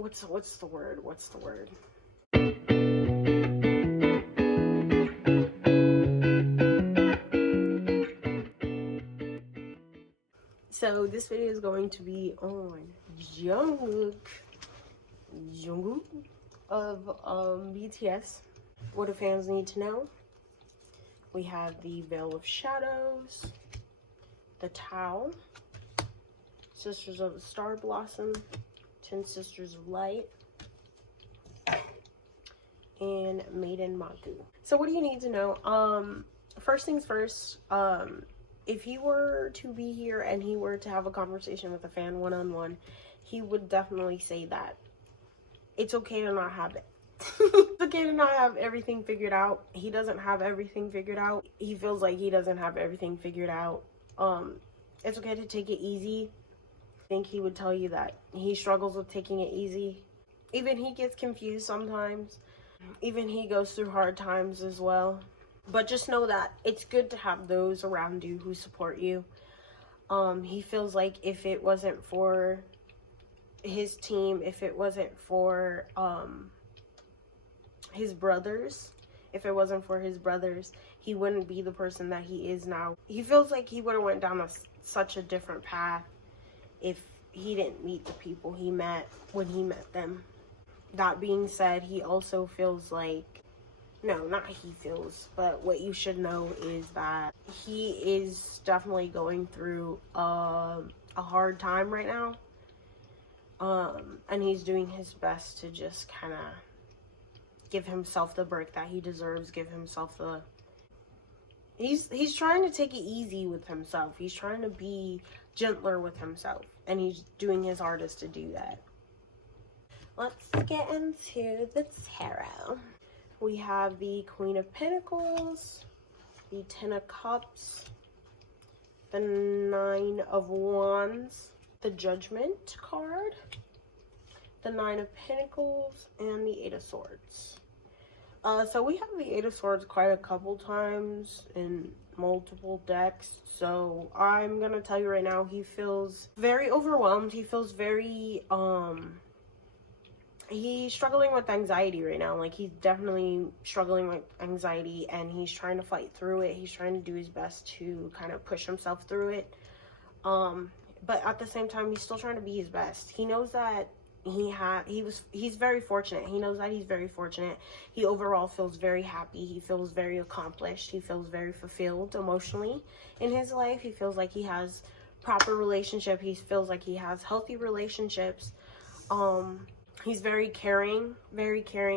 what's the word? What's the word? So this video is going to be on Jungkook of BTS. What do fans need to know? We have the Veil of Shadows, the Tao, Sisters of the Star Blossom, 10 Sisters of Light, and Maiden Maku. So what do you need to know? First things first, if he were to be here and he were to have a conversation with a fan one-on-one, he would definitely say that it's okay to not have it. It's okay to not have everything figured out. He doesn't have everything figured out. He feels like he doesn't have everything figured out. It's okay to take it easy. I think he would tell you that he struggles with taking it easy. Even he gets confused sometimes. Even he goes through hard times as well. But just know that it's good to have those around you who support you. He feels like if it wasn't for his team, if it wasn't for his brothers, he wouldn't be the person that he is now. He feels like he would have went down such a different path if he didn't meet the people he met when he met them. That being said, he also feels like, no, not he feels, but what you should know is that he is definitely going through a hard time right now. And he's doing his best to just kind of give himself the break that he deserves, give himself the... He's trying to take it easy with himself. He's trying to be gentler with himself, and he's doing his hardest to do that. Let's get into the tarot. We have the Queen of Pentacles, the 10 of Cups, the 9 of Wands, the Judgment card, the 9 of Pentacles, and the 8 of Swords. So we have the 8 of Swords quite a couple times in multiple decks. So I'm going to tell you right now, he feels very overwhelmed. He feels very, he's struggling with anxiety right now. Like, he's definitely struggling with anxiety, and he's trying to fight through it. He's trying to do his best to kind of push himself through it. But at the same time, he's still trying to be his best. He knows that he's very fortunate. He knows that he's very fortunate. He overall feels very happy. He feels very accomplished. He feels very fulfilled emotionally in his life. He feels like he has proper relationship. He feels like he has healthy relationships. He's very caring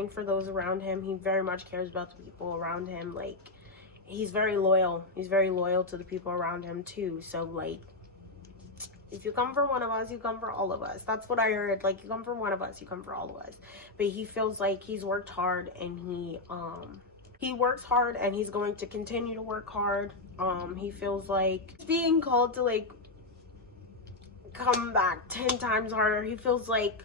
for those around him. He very much cares about the people around him. Like, he's very loyal. He's very loyal to the people around him too. So, like, if you come for one of us, you come for all of us. That's what I heard. Like, you come for one of us, you come for all of us. But he feels like he's worked hard, and he works hard, and he's going to continue to work hard. He feels like he's being called to, like, come back 10 times harder. He feels like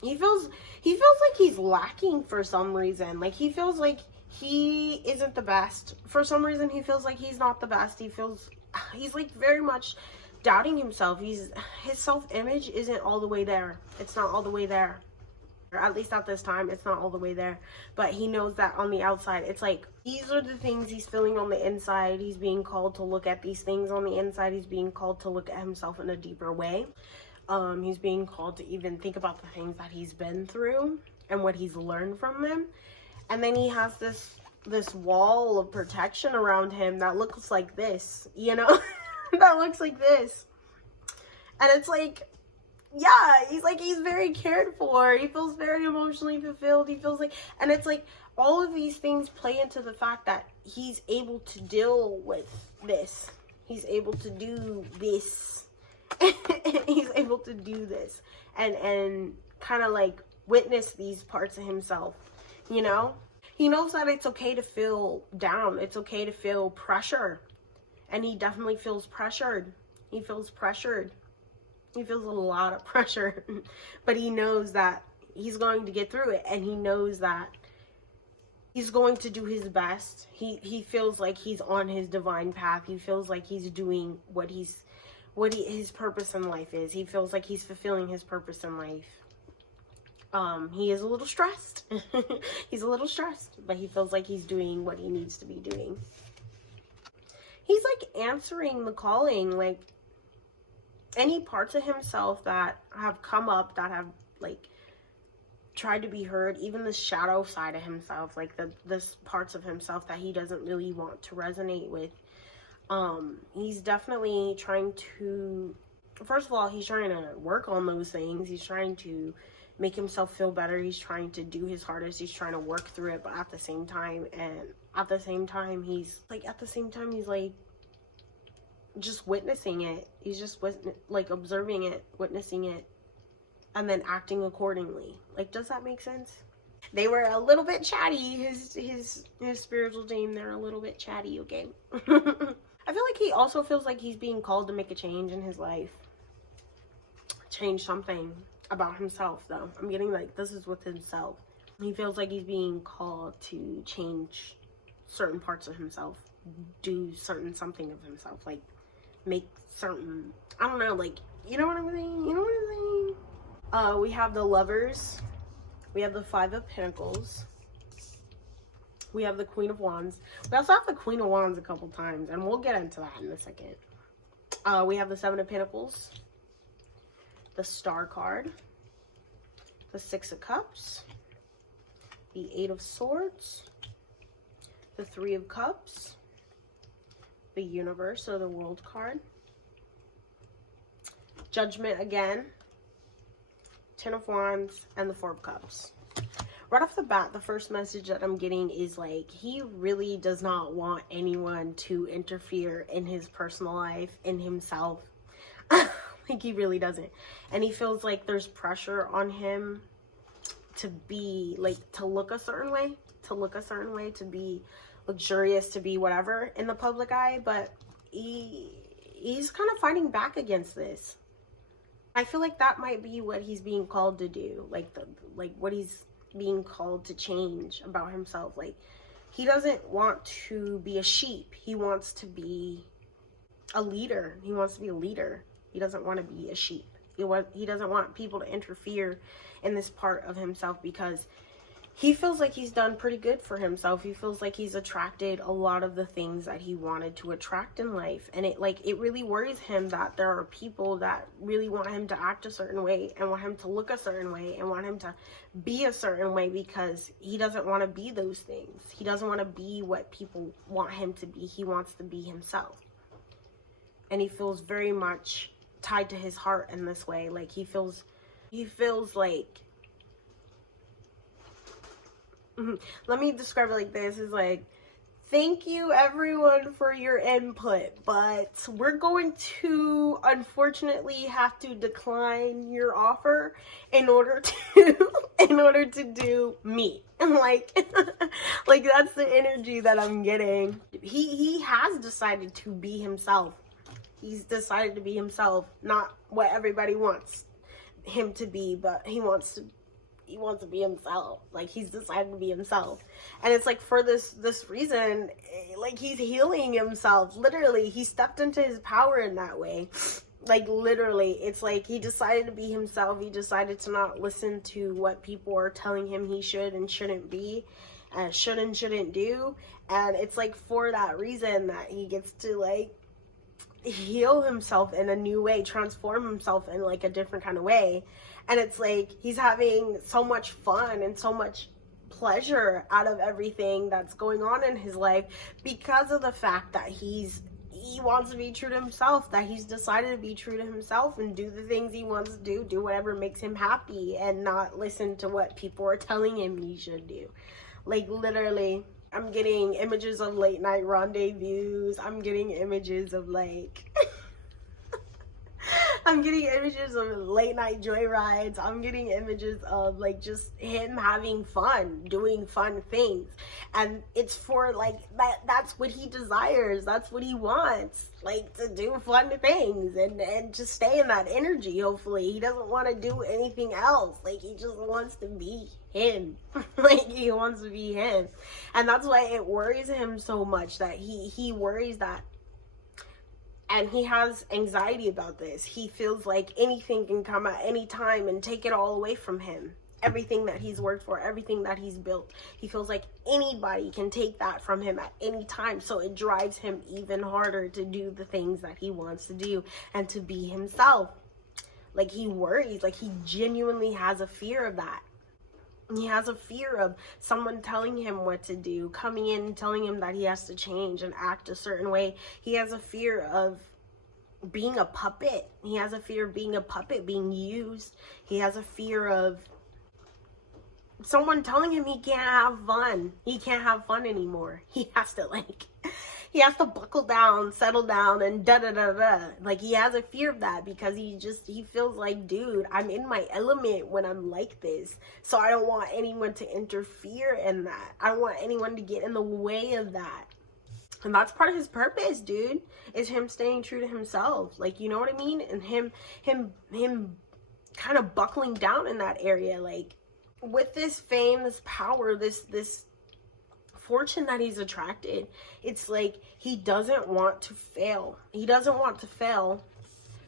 he's lacking for some reason. Like, he feels like he isn't the best. For some reason, he feels like he's not the best. He's like very much doubting himself. His self-image isn't all the way there. It's not all the way there. Or at least at this time, it's not all the way there. But he knows that on the outside, it's like, these are the things he's feeling on the inside. He's being called to look at these things on the inside. He's being called to look at himself in a deeper way. He's being called to even think about the things that he's been through and what he's learned from them. And then he has this wall of protection around him that looks like this, you know? That looks like this. And it's like, yeah, he's very cared for. He feels very emotionally fulfilled. He feels like, and it's like, all of these things play into the fact that he's able to deal with this. He's able to do this. He's able to do this and kind of like witness these parts of himself, you know? He knows that it's okay to feel down. It's okay to feel pressure. And he definitely feels pressured. He feels pressured. He feels a lot of pressure. But he knows that he's going to get through it. And he knows that he's going to do his best. He feels like he's on his divine path. He feels like he's doing what his purpose in life is. He feels like he's fulfilling his purpose in life. He is a little stressed. He's a little stressed, but he feels like he's doing what he needs to be doing. He's like answering the calling, like any parts of himself that have come up, that have like tried to be heard, even the shadow side of himself, like this parts of himself that he doesn't really want to resonate with. He's definitely trying to, first of all, he's trying to work on those things. He's trying to make himself feel better. He's trying to do his hardest. He's trying to work through it, but at the same time, he's like just witnessing it. He's just like observing it, witnessing it, and then acting accordingly. Like, does that make sense? They were a little bit chatty, his spiritual team. They're a little bit chatty, okay? I feel like he also feels like he's being called to make a change in his life. Change something about himself, though. I'm getting like this is with himself. He feels like he's being called to change certain parts of himself, do something of himself, like make certain, I don't know, like, you know what I'm saying? You know what I'm saying? We have the Lovers. We have the Five of Pentacles. We have the Queen of Wands. We also have the Queen of Wands a couple times, and we'll get into that in a second. We have the Seven of Pentacles, the Star card, the Six of Cups, the Eight of Swords, the Three of Cups, the Universe or the World card, Judgment again, Ten of Wands, and the Four of Cups. Right off the bat, the first message that I'm getting is like, he really does not want anyone to interfere in his personal life, in himself. Like, he really doesn't. And he feels like there's pressure on him to be, like, to look a certain way, to be luxurious, to be whatever in the public eye. But he's kind of fighting back against this. I feel like that might be what he's being called to do. Like, what he's being called to change about himself. Like, he doesn't want to be a sheep. He wants to be a leader. He wants to be a leader. He doesn't want to be a sheep. He doesn't want people to interfere in this part of himself, because he feels like he's done pretty good for himself. He feels like he's attracted a lot of the things that he wanted to attract in life. And it really worries him that there are people that really want him to act a certain way, and want him to look a certain way, and want him to be a certain way, because he doesn't want to be those things. He doesn't want to be what people want him to be. He wants to be himself. And he feels very much tied to his heart in this way. Like, he feels like, let me describe it like this. Is like, thank you everyone for your input, but we're going to unfortunately have to decline your offer in order to do me. And like that's the energy that I'm getting. He has decided to be himself. He's decided to be himself, not what everybody wants him to be, but he wants to be himself. Like, he's decided to be himself. And it's like, for this reason, like, he's healing himself. Literally, he stepped into his power in that way. Like, literally, it's like he decided to be himself. He decided to not listen to what people are telling him he should and shouldn't be, and should and shouldn't do. And it's like, for that reason that he gets to, like, heal himself in a new way, transform himself in like a different kind of way. And it's like, he's having so much fun and so much pleasure out of everything that's going on in his life, because of the fact that he wants to be true to himself, that he's decided to be true to himself and do the things he wants to do whatever makes him happy, and not listen to what people are telling him he should do. Like, literally, I'm getting images of late night rendezvous. I'm getting images of like I'm getting images of late night joyrides. I'm getting images of like just him having fun, doing fun things. And it's for like that's what he desires. That's what he wants. Like, to do fun things and just stay in that energy. Hopefully he doesn't want to do anything else. Like, he just wants to be him. Like, he wants to be him. And that's why it worries him so much, that he worries that, and he has anxiety about this. He feels like anything can come at any time and take it all away from him. everything that he's worked for, everything that he's built. He feels like anybody can take that from him at any time. So it drives him even harder to do the things that he wants to do and to be himself. Like, he worries, like he genuinely has a fear of that. He has a fear of someone telling him what to do, coming in and telling him that he has to change and act a certain way. He has a fear of being a puppet. He has a fear of being a puppet, being used. He has a fear of someone telling him he can't have fun. He can't have fun anymore. He has to buckle down, settle down, and da-da-da-da. Like, he has a fear of that because he feels like, dude, I'm in my element when I'm like this. So I don't want anyone to interfere in that. I don't want anyone to get in the way of that. And that's part of his purpose, dude, is him staying true to himself. Like, you know what I mean? And him kind of buckling down in that area. Like, with this fame, this power, this fortune that he's attracted, it's like he doesn't want to fail. He doesn't want to fail.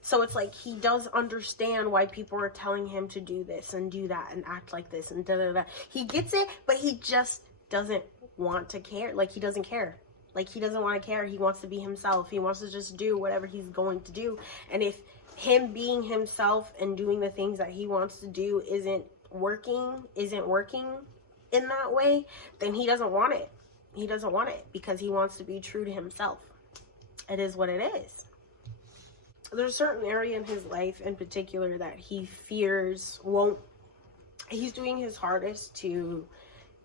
So it's like he does understand why people are telling him to do this and do that and act like this and da-da-da. He gets it, but he just doesn't want to care. Like, he doesn't care. Like, he doesn't want to care. He wants to be himself. He wants to just do whatever he's going to do. And if him being himself and doing the things that he wants to do isn't working in that way, then he doesn't want it. He doesn't want it because he wants to be true to himself. It is what it is. There's a certain area in his life in particular that he fears he's doing his hardest to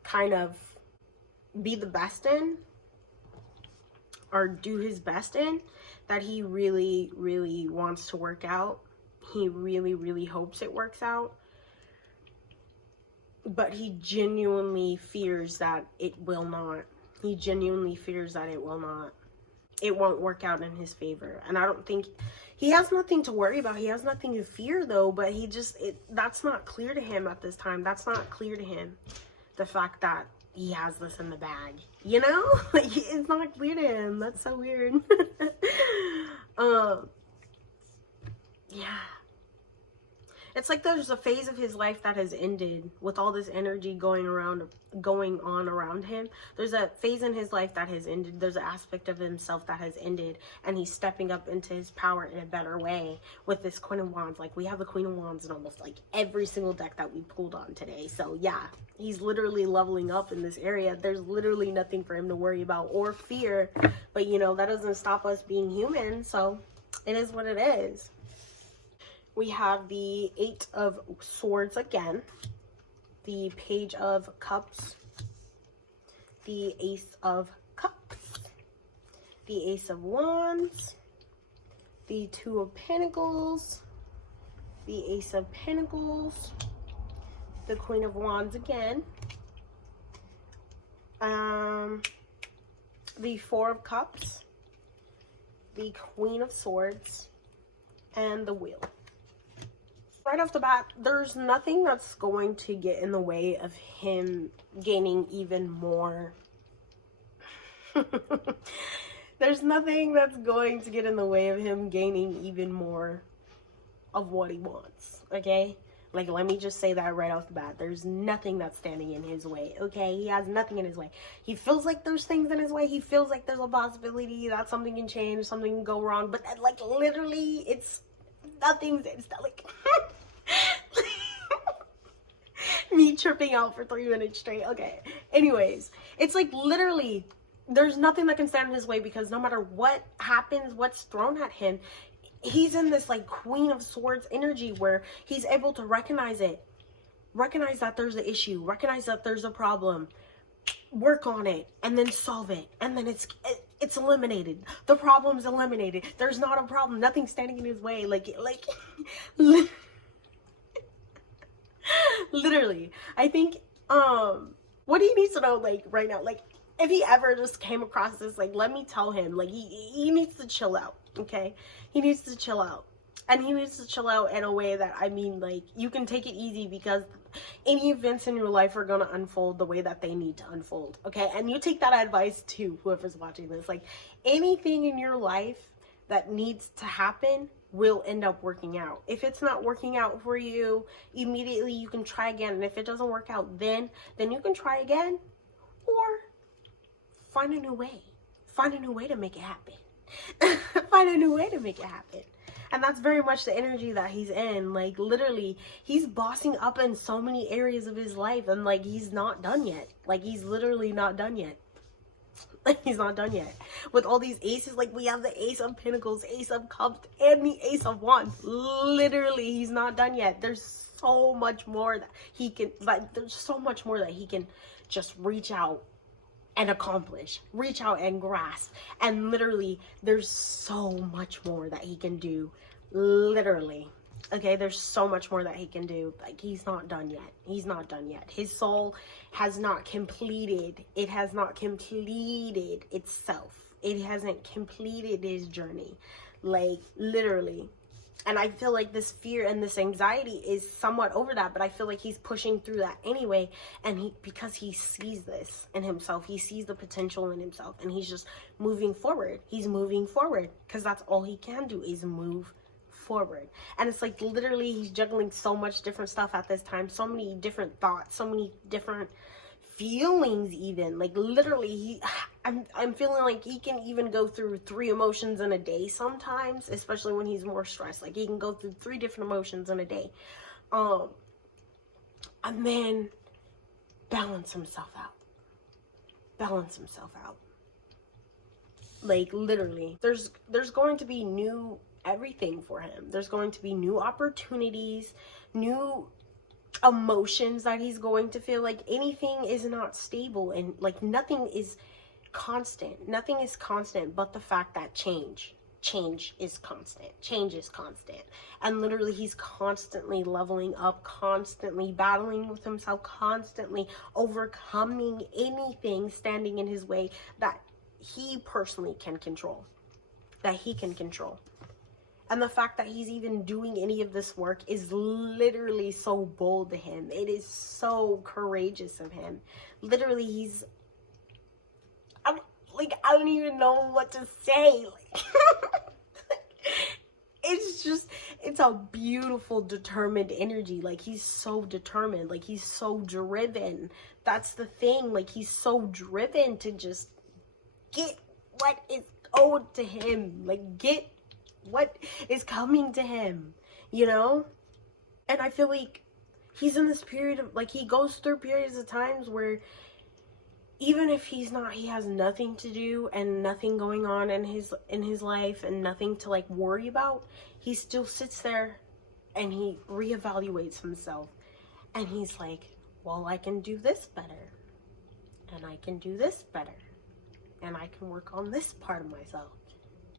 kind of be the best in, or do his best in, that he really, really wants to work out. He really, really hopes it works out. But he genuinely fears that it will not. He genuinely fears that it will not. It won't work out in his favor. And I don't think, he has nothing to worry about. He has nothing to fear though, but that's not clear to him at this time. That's not clear to him. The fact that he has this in the bag, you know? Like, it's not clear to him. That's so weird. Yeah. It's like there's a phase of his life that has ended with all this energy going on around him. There's a phase in his life that has ended. There's an aspect of himself that has ended, and he's stepping up into his power in a better way with this Queen of Wands. Like, we have the Queen of Wands in almost like every single deck that we pulled on today. So yeah, he's literally leveling up in this area. There's literally nothing for him to worry about or fear. But you know, that doesn't stop us being human. So it is what it is. We have the Eight of Swords again, the Page of Cups, the Ace of Cups, the Ace of Wands, the Two of Pentacles, the Ace of Pentacles, the Queen of Wands again, the Four of Cups, the Queen of Swords, and the Wheel. Right off the bat, there's nothing that's going to get in the way of him gaining even more. There's nothing that's going to get in the way of him gaining even more of what he wants, okay? Like, let me just say that right off the bat. There's nothing that's standing in his way, okay? He has nothing in his way. He feels like there's things in his way. He feels like there's a possibility that something can change, something can go wrong. But, like, literally, it's like me tripping out for 3 minutes straight. Okay, anyways, it's like literally there's nothing that can stand in his way, because no matter what happens, what's thrown at him, he's in this like Queen of Swords energy where he's able to recognize that there's an issue, recognize that there's a problem, work on it, and then solve it, and then it's eliminated. The problem's eliminated. There's not a problem. Nothing's standing in his way. Like literally, I think what he needs to know, like, right now, like, if he ever just came across this, like, let me tell him, like, he needs to chill out, okay? He needs to chill out. And he needs to chill out in a way that, I mean, like, you can take it easy, because any events in your life are going to unfold the way that they need to unfold, okay? And you take that advice to whoever's watching this. Like, anything in your life that needs to happen will end up working out. If it's not working out for you immediately, you can try again. And if it doesn't work out then you can try again, or find a new way. Find a new way to make it happen. Find a new way to make it happen. And that's very much the energy that he's in. Like, literally, he's bossing up in so many areas of his life, and like, he's not done yet. Like, he's literally not done yet. He's not done yet. With all these aces, like, we have the Ace of Pentacles, Ace of Cups, and the Ace of Wands. Literally, he's not done yet. There's so much more that he can, like, there's so much more that he can just reach out and accomplish, reach out and grasp. And literally, there's so much more that he can do. Literally. Okay, there's so much more that he can do. Like, he's not done yet. He's not done yet. His soul has not completed. It has not completed itself. It hasn't completed his journey. Like, literally. And I feel like this fear and this anxiety is somewhat over that, but I feel like he's pushing through that anyway. And because he sees this in himself, he sees the potential in himself, and he's just moving forward. He's moving forward because that's all he can do is move forward. And it's like, literally, he's juggling so much different stuff at this time, so many different thoughts, so many different feelings. Even like, literally, I'm feeling like he can even go through 3 emotions in a day sometimes, especially when he's more stressed. Like, he can go through 3 different emotions in a day, and then balance himself out. Like, literally, there's going to be new everything for him. There's going to be new opportunities, new emotions that he's going to feel. Like, anything is not stable, and like, nothing is constant. Nothing is constant but the fact that change is constant. Change is constant. And literally, he's constantly leveling up, constantly battling with himself, constantly overcoming anything standing in his way that he personally can control, And the fact that he's even doing any of this work is literally so bold to him. It is so courageous of him. Literally, I don't even know what to say. Like, it's a beautiful, determined energy. Like, he's so determined. Like, he's so driven. That's the thing. Like, he's so driven to just get what is owed to him. Like, get what is coming to him, you know? And I feel like he's in this period of, like, he goes through periods of times where even if he has nothing to do and nothing going on in his life and nothing to like worry about, he still sits there and he reevaluates himself, and he's like, well, I can do this better, and I can do this better, and I can work on this part of myself.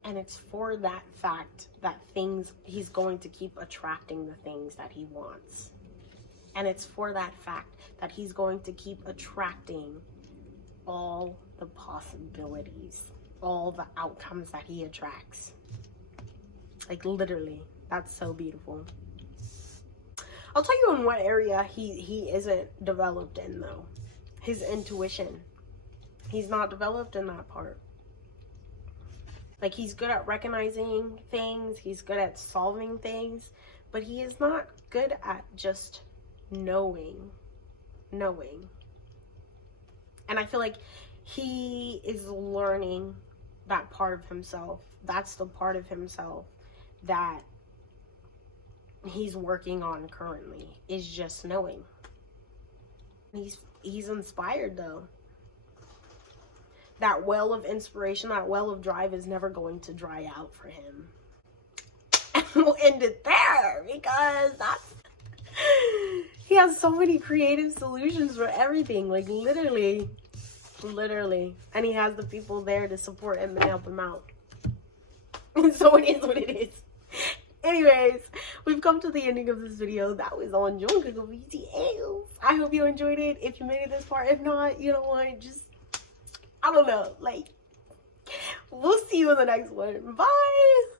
And it's for that fact that he's going to keep attracting the things that he wants. And it's for that fact that he's going to keep attracting all the possibilities, all the outcomes that he attracts. Like, literally, that's so beautiful. I'll tell you in what area he isn't developed in, though. His intuition. He's not developed in that part. Like, he's good at recognizing things, he's good at solving things, but he is not good at just knowing. And I feel like he is learning that part of himself. That's the part of himself that he's working on currently, is just knowing. He's inspired, though. That well of inspiration, that well of drive is never going to dry out for him. And we'll end it there, because he has so many creative solutions for everything. Like, literally. And he has the people there to support him and help him out. So it is what it is. Anyways, we've come to the ending of this video. That was on Jungkook of BTS. I hope you enjoyed it. If you made it this far, if not, you know what, just, I don't know, like, we'll see you in the next one. Bye.